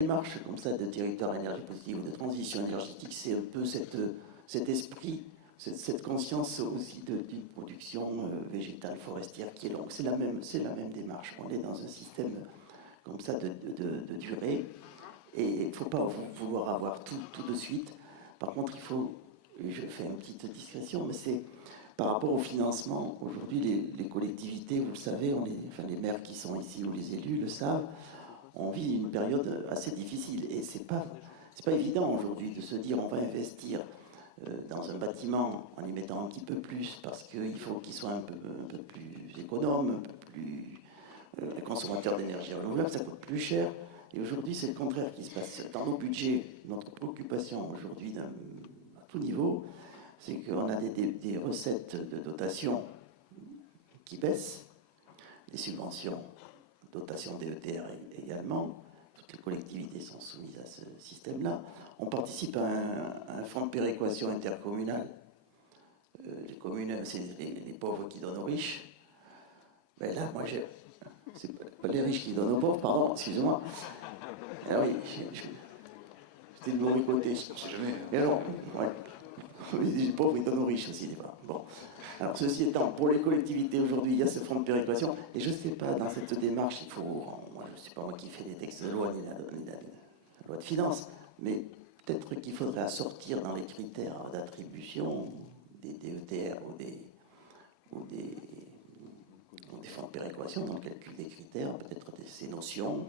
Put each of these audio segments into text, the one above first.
démarche comme ça de territoire énergie positive ou de transition énergétique, c'est un peu cet esprit, cette conscience aussi d'une production végétale forestière qui est longue. C'est la même démarche. On est dans un système comme ça de durée et il ne faut pas vouloir avoir tout de suite. Par contre, il faut, je fais une petite discrétion, mais c'est par rapport au financement. Aujourd'hui, les collectivités, vous le savez, les maires qui sont ici ou les élus le savent, on vit une période assez difficile et c'est pas évident aujourd'hui de se dire on va investir dans un bâtiment en y mettant un petit peu plus parce qu'il faut qu'il soit un peu plus économe, un peu plus consommateur d'énergie renouvelable, ça coûte plus cher. Et aujourd'hui, c'est le contraire qui se passe. Dans nos budgets, notre préoccupation aujourd'hui à tout niveau, c'est qu'on a des recettes de dotation qui baissent, les subventions, dotation DETR également, toutes les collectivités sont soumises à ce système-là. On participe à un fonds de péréquation intercommunal. Les communes, c'est les pauvres qui donnent aux riches. Ben là, moi, c'est pas les riches qui donnent aux pauvres, pardon, excusez-moi. Ah oui, j'étais de mauvais côté. Mais alors, ouais. Les pauvres, ils donnent aux riches aussi, des fois. Bon. Alors, ceci étant, pour les collectivités aujourd'hui, il y a ce fonds de péréquation. Et je ne sais pas, dans cette démarche, il faut. Moi, je ne sais pas moi qui fais les textes de loi, ni la loi de finances, mais peut-être qu'il faudrait assortir dans les critères d'attribution des DETR ou des fonds de péréquation, dans le calcul des critères, peut-être ces notions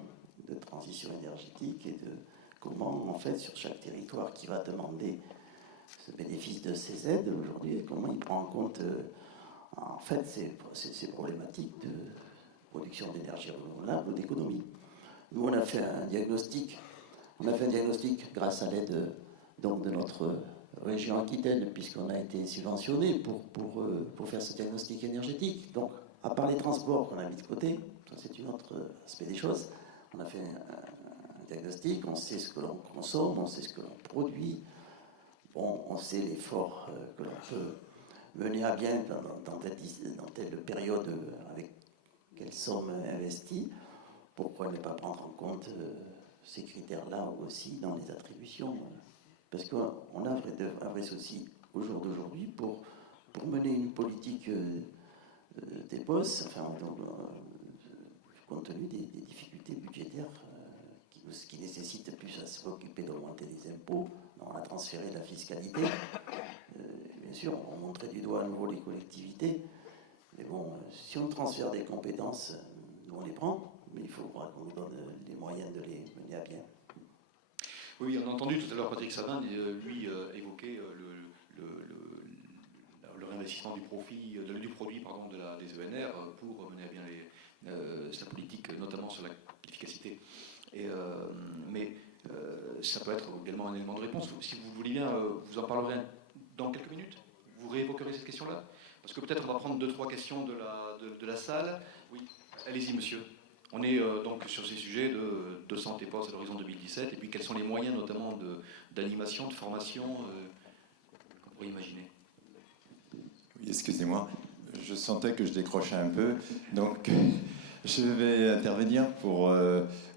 de transition énergétique et de comment, en fait, sur chaque territoire qui va demander ce bénéfice de ces aides aujourd'hui, comment il prend en compte en fait ces problématiques de production d'énergie renouvelable ou d'économie. Nous, on a fait un diagnostic grâce à l'aide donc de notre région Aquitaine, puisqu'on a été subventionné pour faire ce diagnostic énergétique. Donc, à part les transports qu'on a mis de côté, ça c'est un autre aspect des choses, on a fait un diagnostic, on sait ce que l'on consomme, on sait ce que l'on produit. Bon, on sait l'effort que l'on peut mener à bien dans telle période avec quelles sommes investies. Pourquoi ne pas prendre en compte ces critères-là aussi dans les attributions? Parce qu'on a un vrai souci au jour d'aujourd'hui pour mener une politique des postes, enfin, compte tenu des difficultés budgétaires qui nécessitent plus à s'occuper d'augmenter les impôts, on a transféré la fiscalité. Bien sûr, on montrait du doigt à nouveau les collectivités, mais bon, si on transfère des compétences, nous on les prend, mais il faudra qu'on nous donne les moyens de les mener à bien. Oui, on a entendu tout à l'heure Patrick Sabin, lui, évoquer le réinvestissement du produit des ENR pour mener à bien sa politique, notamment sur l'efficacité. Mais ça peut être également un élément de réponse. Si vous voulez bien, vous en parlerez dans quelques minutes. Vous réévoquerez cette question-là. Parce que peut-être on va prendre 2-3 questions de la salle. Oui, allez-y, monsieur. On est donc sur ces sujets de 200 postes à l'horizon 2017. Et puis quels sont les moyens, notamment d'animation, de formation qu'on pourrait imaginer? Oui, excusez-moi. Je sentais que je décrochais un peu. Donc, je vais intervenir pour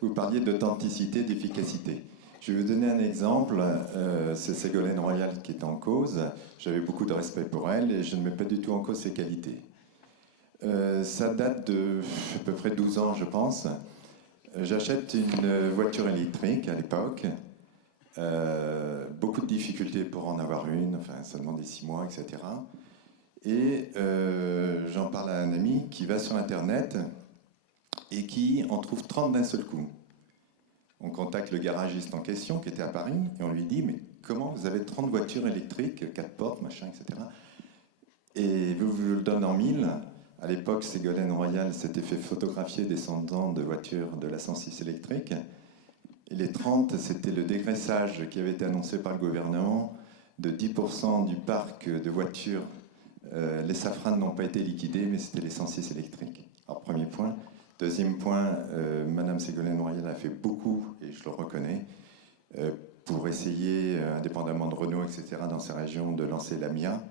vous parler d'authenticité, d'efficacité. Je vais vous donner un exemple. C'est Ségolène Royal qui est en cause. J'avais beaucoup de respect pour elle et je ne mets pas du tout en cause ses qualités. Ça date de à peu près 12 ans, je pense. J'achète une voiture électrique à l'époque. Beaucoup de difficultés pour en avoir une. Enfin, ça demandait 6 mois, etc. Et j'en parle à un ami qui va sur Internet et qui en trouve 30 d'un seul coup. On contacte le garagiste en question, qui était à Paris, et on lui dit « Mais comment vous avez 30 voitures électriques, 4 portes, machin, etc. » Et vous le donne en 1000. À l'époque, Ségolène Royal s'était fait photographier descendant de voitures de la 106 électrique. Et les 30, c'était le dégraissage qui avait été annoncé par le gouvernement de 10% du parc de voitures. Les safranes n'ont pas été liquidés, mais c'était les 106 électriques. Alors, premier point. Deuxième point, Madame Ségolène Royal a fait beaucoup, et je le reconnais, pour essayer, indépendamment de Renault, etc., dans ces régions, de lancer la MIA.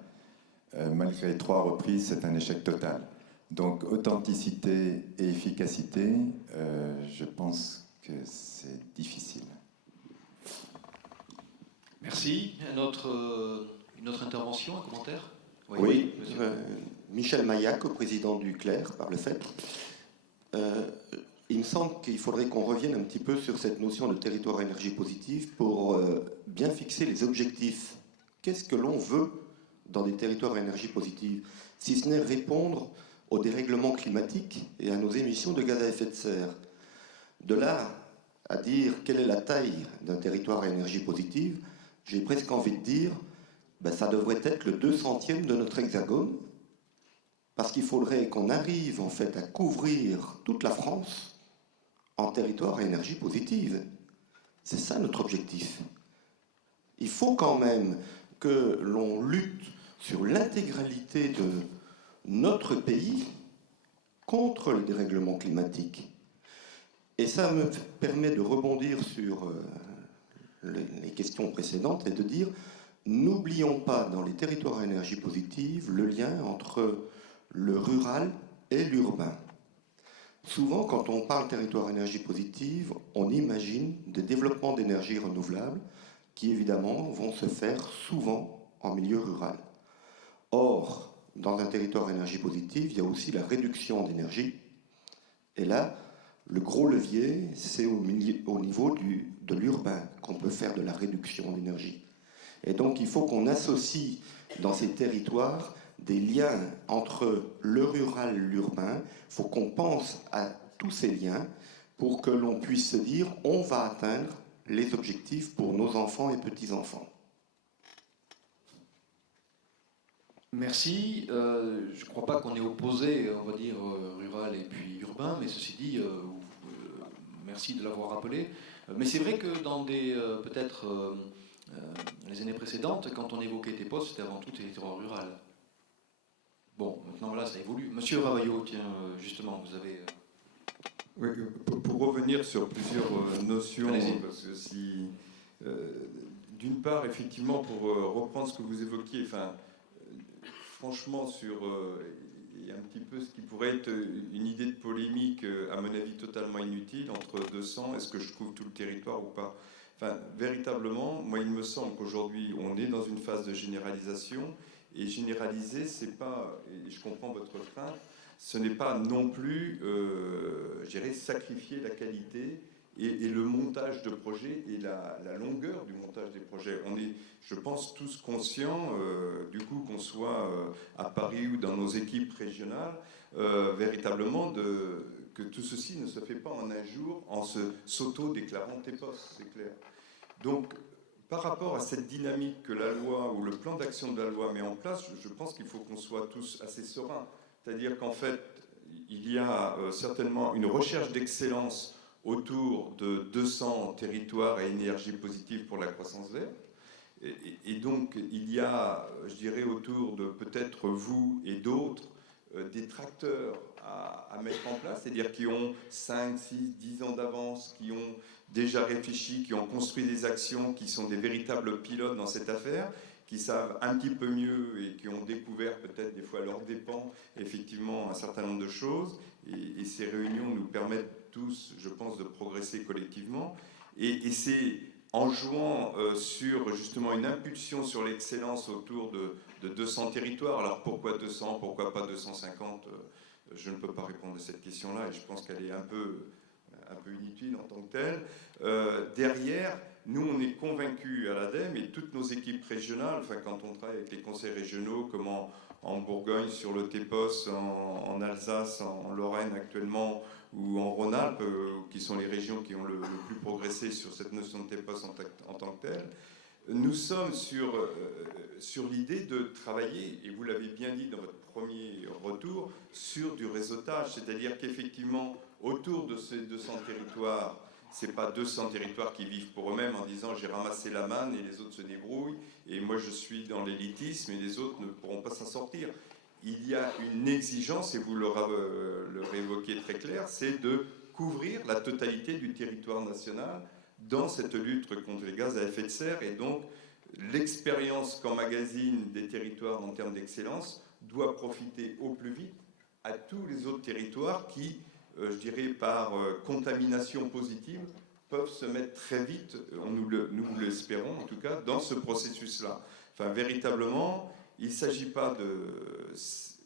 Malgré 3 reprises, c'est un échec total. Donc, authenticité et efficacité, je pense que c'est difficile. Merci. Une autre intervention, un commentaire? Oui, monsieur. Michel Maillac, président du CLER, par le fait. Il me semble qu'il faudrait qu'on revienne un petit peu sur cette notion de territoire à énergie positive pour bien fixer les objectifs. Qu'est-ce que l'on veut dans des territoires à énergie positive, si ce n'est répondre au dérèglement climatique et à nos émissions de gaz à effet de serre? De là à dire quelle est la taille d'un territoire à énergie positive, j'ai presque envie de dire ça devrait être le 200e de notre hexagone, parce qu'il faudrait qu'on arrive en fait à couvrir toute la France en territoire à énergie positive. C'est ça notre objectif. Il faut quand même que l'on lutte sur l'intégralité de notre pays contre le dérèglement climatique. Et ça me permet de rebondir sur les questions précédentes et de dire, n'oublions pas dans les territoires à énergie positive le lien entre le rural et l'urbain. Souvent, quand on parle territoire à énergie positive, on imagine des développements d'énergie renouvelable qui, évidemment, vont se faire souvent en milieu rural. Or, dans un territoire à énergie positive, il y a aussi la réduction d'énergie. Et là, le gros levier, c'est au niveau de l'urbain qu'on peut faire de la réduction d'énergie. Et donc, il faut qu'on associe dans ces territoires des liens entre le rural et l'urbain. Il faut qu'on pense à tous ces liens pour que l'on puisse se dire on va atteindre les objectifs pour nos enfants et petits-enfants. Merci. Je ne crois pas qu'on est opposé, on va dire, rural et puis urbain, mais ceci dit, merci de l'avoir rappelé. Mais c'est vrai que dans des, peut-être, les années précédentes, quand on évoquait TEPOS, c'était avant tout territoire rural. Bon, maintenant, voilà, ça évolue. Monsieur Ravaillot, tiens, justement, vous avez... Oui, pour revenir sur plusieurs notions, Allez-y. parce que si... d'une part, effectivement, pour reprendre ce que vous évoquiez, franchement, sur un petit peu ce qui pourrait être une idée de polémique, à mon avis, totalement inutile, entre 200, est-ce que je couvre tout le territoire ou pas? Véritablement, moi, il me semble qu'aujourd'hui, on est dans une phase de généralisation, et généraliser, c'est pas, et je comprends votre crainte, ce n'est pas non plus, je dirais, sacrifier la qualité et le montage de projets et la longueur du montage des projets. On est, je pense, tous conscients, du coup, qu'on soit à Paris ou dans nos équipes régionales, véritablement, que tout ceci ne se fait pas en un jour en s'auto-déclarant TEPOS, c'est clair. Donc, par rapport à cette dynamique que la loi ou le plan d'action de la loi met en place, je pense qu'il faut qu'on soit tous assez sereins. C'est-à-dire qu'en fait, il y a certainement une recherche d'excellence autour de 200 territoires à énergie positive pour la croissance verte. Et donc, il y a, je dirais, autour de peut-être vous et d'autres, des tracteurs à mettre en place, c'est-à-dire qui ont 5, 6, 10 ans d'avance, qui ont déjà réfléchi, qui ont construit des actions, qui sont des véritables pilotes dans cette affaire, qui savent un petit peu mieux et qui ont découvert peut-être des fois à leurs dépens, effectivement, un certain nombre de choses. Et ces réunions nous permettent tous, je pense, de progresser collectivement. Et c'est en jouant sur justement une impulsion sur l'excellence autour de 200 territoires. Alors pourquoi 200, pourquoi pas 250 je ne peux pas répondre à cette question-là et je pense qu'elle est un peu inutile en tant que telle. Derrière, nous, on est convaincus à l'ADEME et toutes nos équipes régionales, quand on travaille avec les conseils régionaux, comme en Bourgogne sur le TEPOS, en Alsace, en Lorraine actuellement, ou en Rhône-Alpes, qui sont les régions qui ont le plus progressé sur cette notion de TEPOS en tant que telle, nous sommes sur l'idée de travailler, et vous l'avez bien dit dans votre premier retour, sur du réseautage, c'est-à-dire qu'effectivement, autour de ces 200 territoires, ce n'est pas 200 territoires qui vivent pour eux-mêmes en disant j'ai ramassé la manne et les autres se débrouillent, et moi je suis dans l'élitisme et les autres ne pourront pas s'en sortir. Il y a une exigence, et vous le réévoquez très clair, c'est de couvrir la totalité du territoire national dans cette lutte contre les gaz à effet de serre. Et donc, l'expérience qu'emmagasine des territoires en termes d'excellence doit profiter au plus vite à tous les autres territoires qui, je dirais par contamination positive, peuvent se mettre très vite, nous l'espérons en tout cas, dans ce processus-là. Enfin, véritablement, il ne s'agit pas de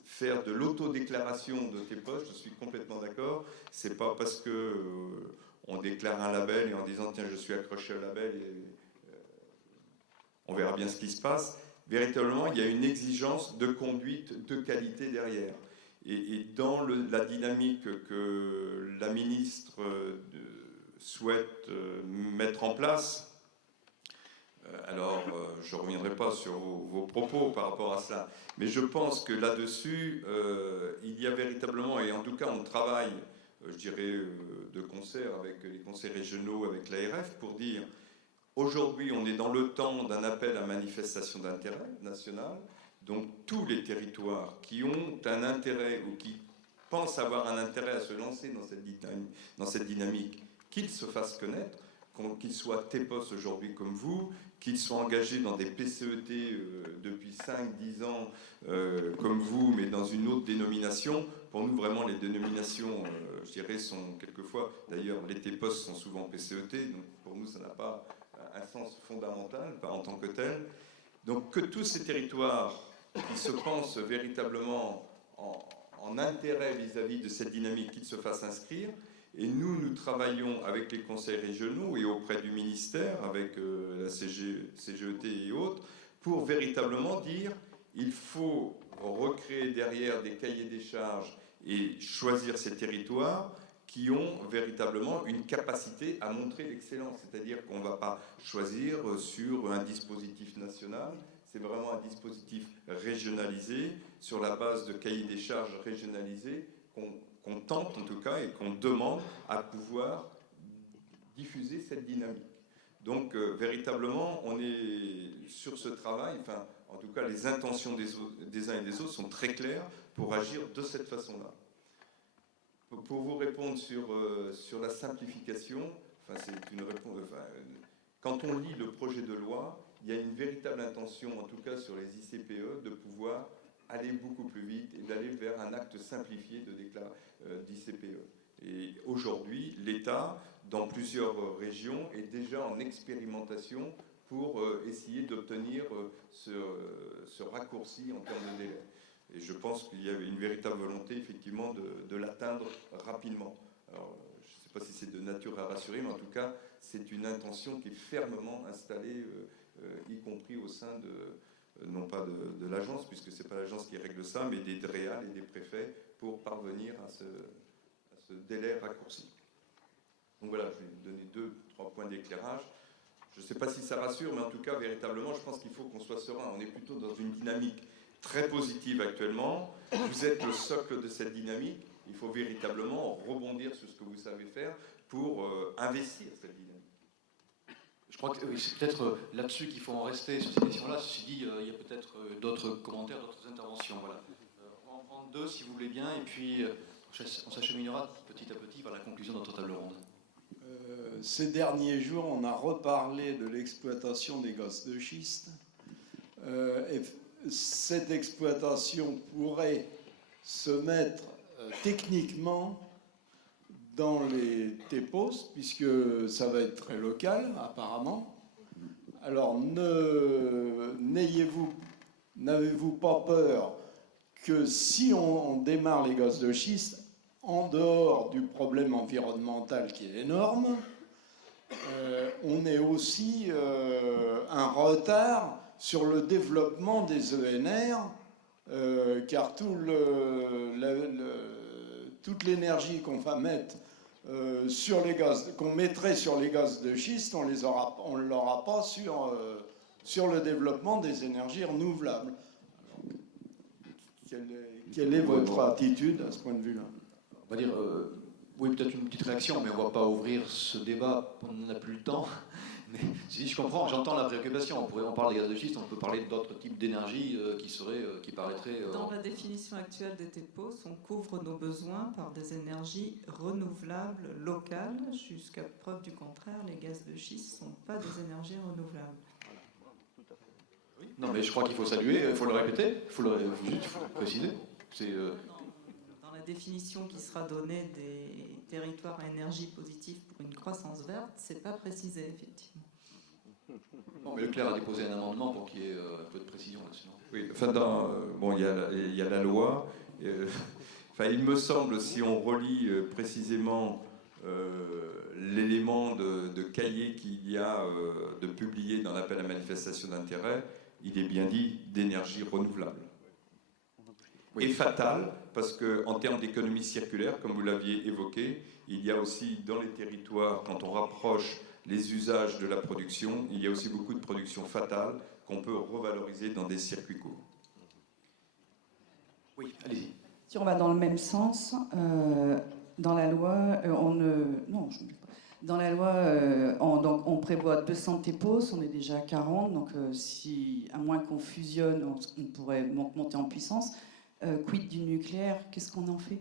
faire de l'autodéclaration de TEPOS, je suis complètement d'accord. Ce n'est pas parce que on déclare un label et en disant tiens, je suis accroché au label et on verra bien ce qui se passe. Véritablement, il y a une exigence de conduite de qualité derrière. Et dans la dynamique que la ministre souhaite mettre en place, alors je ne reviendrai pas sur vos propos par rapport à cela, mais je pense que là-dessus, il y a véritablement, et en tout cas on travaille, je dirais, de concert avec les conseils régionaux, avec l'ARF, pour dire, aujourd'hui on est dans le temps d'un appel à manifestation d'intérêt national, donc tous les territoires qui ont un intérêt ou qui pensent avoir un intérêt à se lancer dans cette dynamique, qu'ils se fassent connaître, qu'ils soient TEPOS aujourd'hui comme vous, qu'ils soient engagés dans des PCET depuis 5-10 ans comme vous, mais dans une autre dénomination. Pour nous, vraiment, les dénominations, je dirais, sont quelquefois, d'ailleurs, les TEPOS sont souvent PCET, donc pour nous, ça n'a pas un sens fondamental, pas en tant que tel. Donc que tous ces territoires qui se pensent véritablement en intérêt vis-à-vis de cette dynamique, qu'ils se fassent inscrire. Et nous travaillons avec les conseils régionaux et auprès du ministère, avec la CGET et autres, pour véritablement dire il faut recréer derrière des cahiers des charges et choisir ces territoires qui ont véritablement une capacité à montrer l'excellence. C'est-à-dire qu'on ne va pas choisir sur un dispositif national, c'est vraiment un dispositif régionalisé, sur la base de cahiers des charges régionalisés, qu'on tente en tout cas et qu'on demande à pouvoir diffuser cette dynamique. Donc véritablement, on est sur ce travail, enfin en tout cas les intentions des uns et des autres sont très claires pour agir de cette façon-là. Pour vous répondre sur la simplification, enfin, c'est une réponse, quand on lit le projet de loi, il y a une véritable intention, en tout cas sur les ICPE, de pouvoir aller beaucoup plus vite et d'aller vers un acte simplifié d'ICPE. Et aujourd'hui, l'État, dans plusieurs régions, est déjà en expérimentation pour essayer d'obtenir ce raccourci en termes de délai. Et je pense qu'il y avait une véritable volonté, effectivement, de l'atteindre rapidement. Alors, je ne sais pas si c'est de nature à rassurer, mais en tout cas, c'est une intention qui est fermement installée, y compris au sein non pas de l'agence, puisque ce n'est pas l'agence qui règle ça, mais des DREAL et des préfets pour parvenir à ce délai raccourci. Donc voilà, je vais vous donner 2-3 points d'éclairage. Je ne sais pas si ça rassure, mais en tout cas, véritablement, je pense qu'il faut qu'on soit serein. On est plutôt dans une dynamique très positive actuellement. Vous êtes le socle de cette dynamique. Il faut véritablement rebondir sur ce que vous savez faire pour investir cette dynamique. Je crois que oui, c'est peut-être là-dessus qu'il faut en rester sur cette question-là. Ceci dit, il y a peut-être d'autres commentaires, d'autres interventions. Voilà. On va en prendre 2 si vous voulez bien, et puis on s'acheminera petit à petit vers la conclusion de notre table ronde. Ces derniers jours, on a reparlé de l'exploitation des gaz de schiste. Et cette exploitation pourrait se mettre techniquement dans les TEPOS, puisque ça va être très local, apparemment. Alors, n'avez-vous pas peur que si on démarre les gaz de schiste, en dehors du problème environnemental qui est énorme, on ait aussi un retard sur le développement des ENR, car toute l'énergie qu'on va mettre sur les gaz, qu'on mettrait sur les gaz de schiste, on ne l'aura pas sur le développement des énergies renouvelables. Alors, quelle est votre attitude à ce point de vue-là? On va dire, oui, peut-être une petite réaction, mais on ne va pas ouvrir ce débat, on n'a plus le temps. Mais si je comprends, j'entends la préoccupation. On parle des gaz de schiste, on peut parler d'autres types d'énergie qui paraîtraient... Dans la définition actuelle des TEPOS, on couvre nos besoins par des énergies renouvelables locales. Jusqu'à preuve du contraire, les gaz de schiste ne sont pas des énergies renouvelables. Non, mais je crois qu'il faut saluer, il faut le répéter, il faut juste préciser. C'est... Dans la définition qui sera donnée des territoires à énergie positive pour une croissance verte, c'est pas précisé, effectivement. Bon, mais Leclerc a déposé un amendement pour qu'il y ait un peu de précision là-dessus. Oui, enfin, bon, il y a la loi. Enfin, il me semble, si on relit précisément l'élément de cahier qu'il y a de publié dans l'appel à manifestation d'intérêt, il est bien dit d'énergie renouvelable. Et fatal, parce qu'en termes d'économie circulaire, comme vous l'aviez évoqué, il y a aussi dans les territoires, quand on rapproche les usages de la production, il y a aussi beaucoup de production fatale qu'on peut revaloriser dans des circuits courts. Oui, allez-y. Si on va dans le même sens, dans la loi, donc on prévoit 200 TEPOS, on est déjà à 40, donc si, à moins qu'on fusionne, on pourrait monter en puissance. Quid du nucléaire, qu'est-ce qu'on en fait?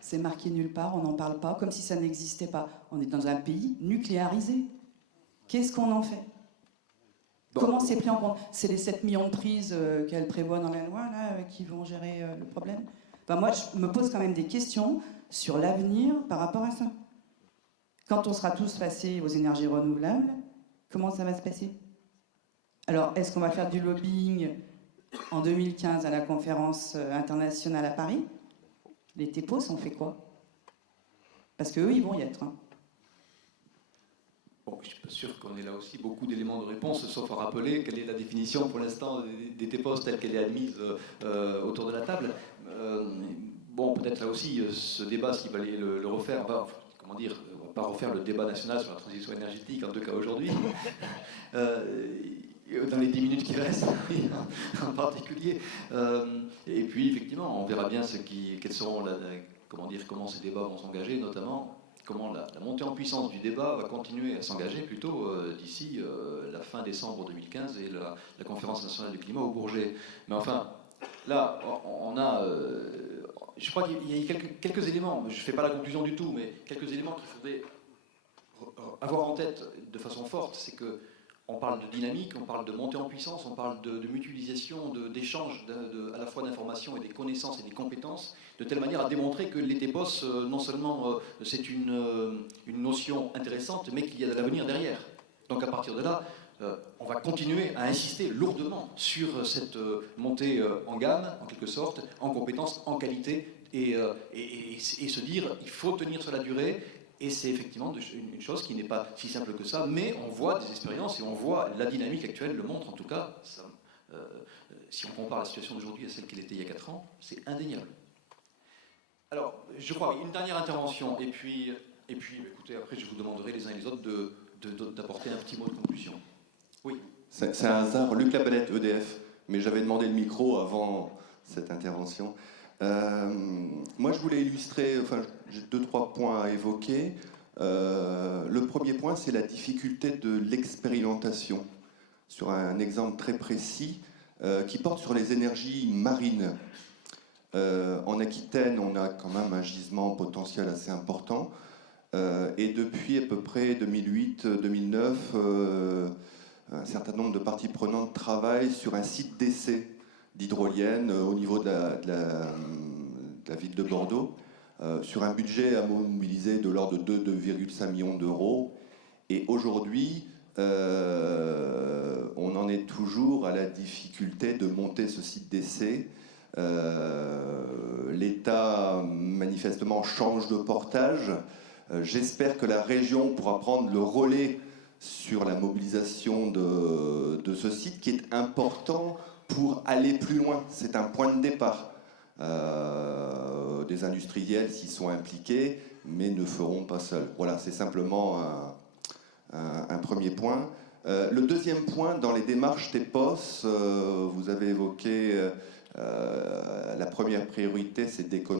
C'est marqué nulle part, on n'en parle pas, comme si ça n'existait pas. On est dans un pays nucléarisé. Qu'est-ce qu'on en fait? Comment c'est pris en compte? C'est les 7 millions de prises qu'elle prévoit dans la loi là, qui vont gérer le problème? Enfin, moi, je me pose quand même des questions sur l'avenir par rapport à ça. Quand on sera tous passés aux énergies renouvelables, comment ça va se passer? Alors, est-ce qu'on va faire du lobbying en 2015 à la conférence internationale à Paris? Les TEPOS, on fait quoi? Parce qu'eux, ils vont y être. Hein. Bon, je ne suis pas sûr qu'on ait là aussi beaucoup d'éléments de réponse, sauf à rappeler quelle est la définition pour l'instant des TEPOS telle qu'elle est admise autour de la table. Bon, peut-être là aussi, ce débat, s'il fallait le refaire, comment dire, on ne va pas refaire le débat national sur la transition énergétique, en tout cas aujourd'hui. Dans les 10 minutes qui restent, en particulier. Et puis, effectivement, on verra bien quels seront comment ces débats vont s'engager, notamment comment la montée en puissance du débat va continuer à s'engager plutôt d'ici la fin décembre 2015 et la conférence nationale du climat au Bourget. Mais enfin, là, on a... je crois qu'il y a quelques éléments, je ne fais pas la conclusion du tout, mais quelques éléments qu'il faudrait avoir en tête de façon forte, c'est que on parle de dynamique, on parle de montée en puissance, on parle de mutualisation, d'échange à la fois d'informations et des connaissances et des compétences, de telle manière à démontrer que les TEPOS, non seulement c'est une notion intéressante, mais qu'il y a de l'avenir derrière. Donc à partir de là, on va continuer à insister lourdement sur cette montée en gamme, en quelque sorte, en compétences, en qualité, et se dire il faut tenir sur la durée. Et c'est effectivement une chose qui n'est pas si simple que ça, mais on voit des expériences et on voit la dynamique actuelle le montre, en tout cas, ça, si on compare la situation d'aujourd'hui à celle qu'elle était il y a 4 ans, c'est indéniable. Alors, je crois, une dernière intervention, et puis écoutez, après je vous demanderai les uns et les autres d'apporter un petit mot de conclusion. Oui. C'est un hasard, Luc Lapalette, EDF, mais j'avais demandé le micro avant cette intervention. Moi, je voulais illustrer, j'ai 2-3 points à évoquer. Le premier point, c'est la difficulté de l'expérimentation, sur un exemple très précis qui porte sur les énergies marines. En Aquitaine, on a quand même un gisement potentiel assez important, et depuis à peu près 2008-2009, un certain nombre de parties prenantes travaillent sur un site d'essai d'hydroliennes au niveau de la ville de Bordeaux, sur un budget à mobiliser de l'ordre de 2,5 millions d'euros. Et aujourd'hui, on en est toujours à la difficulté de monter ce site d'essai. L'État, manifestement, change de portage. J'espère que la région pourra prendre le relais sur la mobilisation de ce site, qui est important pour aller plus loin. C'est un point de départ. Des industriels s'y sont impliqués, mais ne feront pas seuls. Voilà, c'est simplement un premier point. Le deuxième point, dans les démarches TEPOS, vous avez évoqué la première priorité, c'est d'économiser.